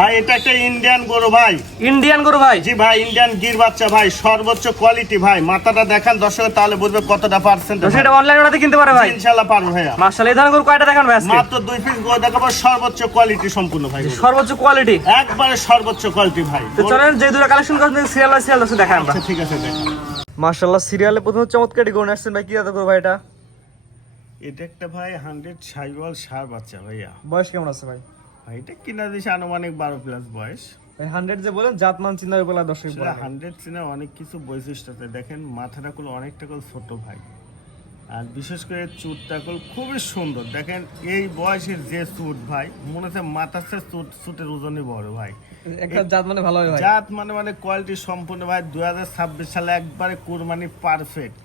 ভাই এটা একটা ইন্ডিয়ান গরু ভাই। ইন্ডিয়ান গরু ভাই? জি ভাই, ইন্ডিয়ান গির বাচ্চা ভাই, সর্বোচ্চ কোয়ালিটি ভাই। মাথাটা দেখান দর্শক, তাহলে বুঝবে কতটা পার্সেন্ট। সেটা অনলাইন অর্ডারে কিনতে পারে ভাই? ইনশাআল্লাহ পারবো ভাইয়া। মাশাআল্লাহ, এই ধরনের গরু কয়টা দেখান ভাই আজকে? মাত্র 2 পিস গরু দেখাবো, সর্বোচ্চ কোয়ালিটি সম্পূর্ণ ভাই। সর্বোচ্চ কোয়ালিটি, একবারে সর্বোচ্চ কোয়ালিটি ভাই। তো চলেন যে দুটো কালেকশন করছেন সিরিয়াল বাই সিরিয়াল দেখান আমরা। আচ্ছা ঠিক আছে, দেখেন। মাশাআল্লাহ, সিরিয়ালে প্রথম চমৎকার গরু আসছেন ভাই। কি জাতের গরু ভাই এটা? এটা একটা ভাই 100 সাইওয়াল সার বাচ্চা ভাইয়া। বয়স কেমন আছে ভাই? ভাই এটা কিনা দিয়েছে আনুমানিক 12 প্লাস বয়স। ভাই 100 যে বলেন, জাত মান চিন্তা করে দর্শক বলে 100 চিনে অনেক কিছু বৈশিষ্ট্য আছে। দেখেন মাথাটা গুলো অনেকটা করে ছোট ভাই, আর বিশেষ করে চুটটা খুবই সুন্দর। দেখেন এই বয়সের যে চুট ভাই, মনে হচ্ছে মাথার চেয়ে চুটের ওজনই বড় ভাই। একটা জাত মানে ভালো হয় ভাই। জাত মানে কোয়ালিটি সম্পূর্ণ ভাই। 2026 সালে একবারে কুরবানি পারফেক্ট।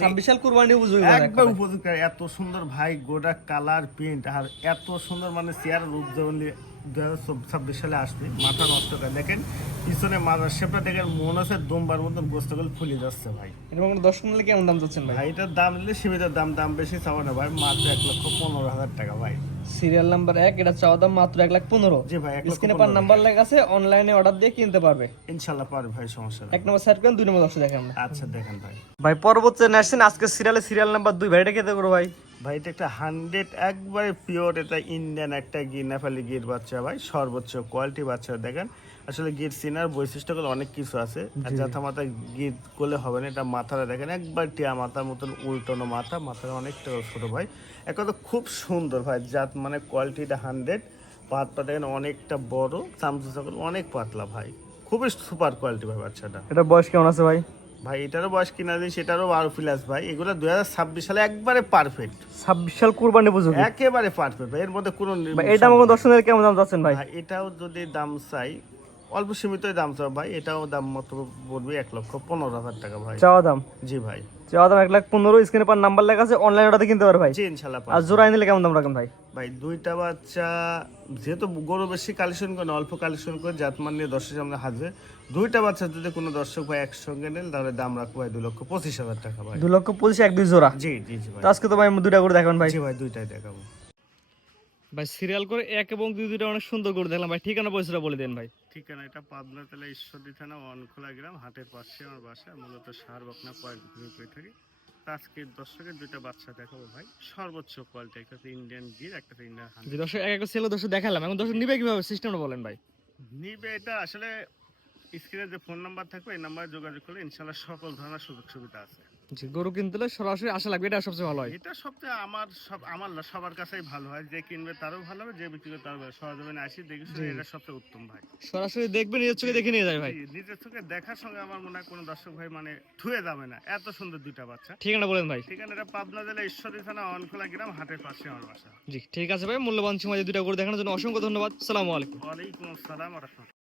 26 সাল কুরবানি উপযোগী একবার উপযুক্ত। এত সুন্দর ভাই, গোটা কালার প্রিন্ট, আর এত সুন্দর মানে চেয়ার রূপ যেমন 2026 সালে আসবে। মাথা নষ্ট করে দেখেন পিছনে মাথার শেপটা দেখেন, মনে হচ্ছে দুমবার মতন গোস্তগুলো ফুলে যাচ্ছে ভাই। এবং 10 মিলে কেমন দাম যাচ্ছেন ভাই? ভাই এটার দাম নিলে সীমিত দাম বেশি চাওয়া না ভাই, মাত্র 1,15,000 টাকা ভাই। সিরিয়াল নাম্বার 1, এটা চাওয়া দাম মাত্র 1,15,000। জি ভাই, স্ক্রিনে পার নাম্বার লেখা আছে, অনলাইনে অর্ডার দিয়ে কিনতে পারবে ইনশাআল্লাহ পারবে ভাই, সমস্যা নেই। এক নম্বর সাইড করেন, 2 নম্বর দর্শক দেখেন আমরা। আচ্ছা দেখেন ভাই। ভাই পরবর্তী আসছেন আজকে সিরিয়াল নাম্বার 2 ভাই, এটা খেতে করো ভাই? ভাই এটা একটা 100 একবারে পিওর, এটা ইন্ডিয়ান একটা গির, নেপালি গির বাচ্চা ভাই, সর্বোচ্চ কোয়ালিটি বাচ্চা। দেখেন আসলে গির সিনার বৈশিষ্ট্যগুলো অনেক কিছু আছে, আর যাথা মাথা গির করলে হবে না। এটা মাথাটা দেখেন একবার টিয়া মাথার মতন উল্টানো মাথা, মাথাটা অনেকটা ছোট ভাই। এক কথা খুব সুন্দর ভাই, জাত মানে কোয়ালিটিটা 100। পাতটা দেখেন অনেকটা বড়, চামচুচাগুলো অনেক পাতলা ভাই, খুবই সুপার কোয়ালিটি ভাই বাচ্চাটা। এটা বয়স কেমন আছে ভাই? ভাই এটারও বয়স কিনা দিন, সেটারও 12 প্লাস ভাই। এগুলো 2026 সালে একবারে পারফেক্ট। 26 সাল কুরবানি উপযোগী, একেবারে পারফেক্ট ভাই, এর মধ্যে কোনো ভাই এটা আমাকে দর্শনের কেমন দাম যাচ্ছেন ভাই? ভাই এটাও যদি দাম চাই, অল্প সীমিত দাম চাই ভাই। এটাও দাম মতো পড়বে 1,15,000 টাকা ভাই। চাওয়া দাম? জি ভাই, চাওয়া দাম 1,15,000। স্ক্রিনে পার নাম্বার লেখা আছে, অনলাইন অর্ডার কিনতে পারবে ভাই? জি ইনশাআল্লাহ আর পারবে। জোড়াই নিলে কেমন দাম রাখেন ভাই? ভাই দুইটা বাচ্চা যেহেতু গরু বেশি কালেকশন করে না, অল্প কালেকশন করে জাতমান নিয়ে দর্শকের সামনে হাজির। দুইটা বাচ্চা যদি কোনো দর্শক ভাই একসঙ্গে নেন, তাহলে দাম রাখবো ভাই 2,25,000 টাকা ভাই। 2,25,000 1-2 জোড়া? জি জি জি ভাই। তো আজকে তো ভাই দুইটা করে দেখাবেন ভাই? জি ভাই, দুইটাই দেখাবো ভাই। সিরিয়াল করে 1 এবং 2 দুইটা অনেক সুন্দর করে দেখলাম ভাই। ঠিকানা পয়সাটা বলে দেন ভাই। ঠিকানা এটা পাবনা জেলা ঈশ্বরদী থানা অনখোলা গ্রাম, হাটের পাশে আমার বাসা। মূলত সার বকনা কয়েক করে থাকি। আজকে দর্শকের দুইটা বাচ্চা দেখাবো ভাই, সর্বোচ্চ কোয়ালিটি। একটা ইন্ডিয়ান গির, একটা ইন্ডিয়ান হান্ডি। যে দর্শক এক সেল দর্শক দেখালাম, এখন দর্শক নিবে কিভাবে, সিস্টেমটা বলেন ভাই? নিবে এটা আসলে স্ক্রিনে যে ফোন নাম্বার থাকবে, এই নাম্বারে যোগাযোগ করলে ইনশাআল্লাহ সকল ধরনের সুযোগ সুবিধা আছে। জি, গরু কিনতে হলে সরাসরি আসা লাগবে, এটা সবচেয়ে ভালো হয়। এটা সবচেয়ে আমার না, সবার কাছেই ভালো হয়। যে কিনবে তারও ভালো হবে, যে বিক্রি করবে তারও ভালো। সরজমিনে আসি দেখি শুনে, এটা সবচেয়ে উত্তম ভাই। সরাসরি দেখবে, নিজের চোখে দেখে নিয়ে যায় ভাই। নিজের চোখে দেখার সঙ্গে আমার মনে হয় কোনো দর্শক ভাই মানে ঠুয়ে যাবে না, এত সুন্দর দুইটা বাচ্চা। ঠিকানা বলেন ভাই? ঠিকানাটা পাবনা জেলা ঈশ্বরদী থানা অনখোলা গ্রাম, হাটের পাশে আমার বাসা। জি ঠিক আছে ভাই, মূল্যবান সময় দুইটা গরু দেখানোর জন্য অসংখ্য ধন্যবাদ। আসসালামু আলাইকুম। ওয়ালাইকুম আসসালাম ওয়া রাহমাতুল্লাহ।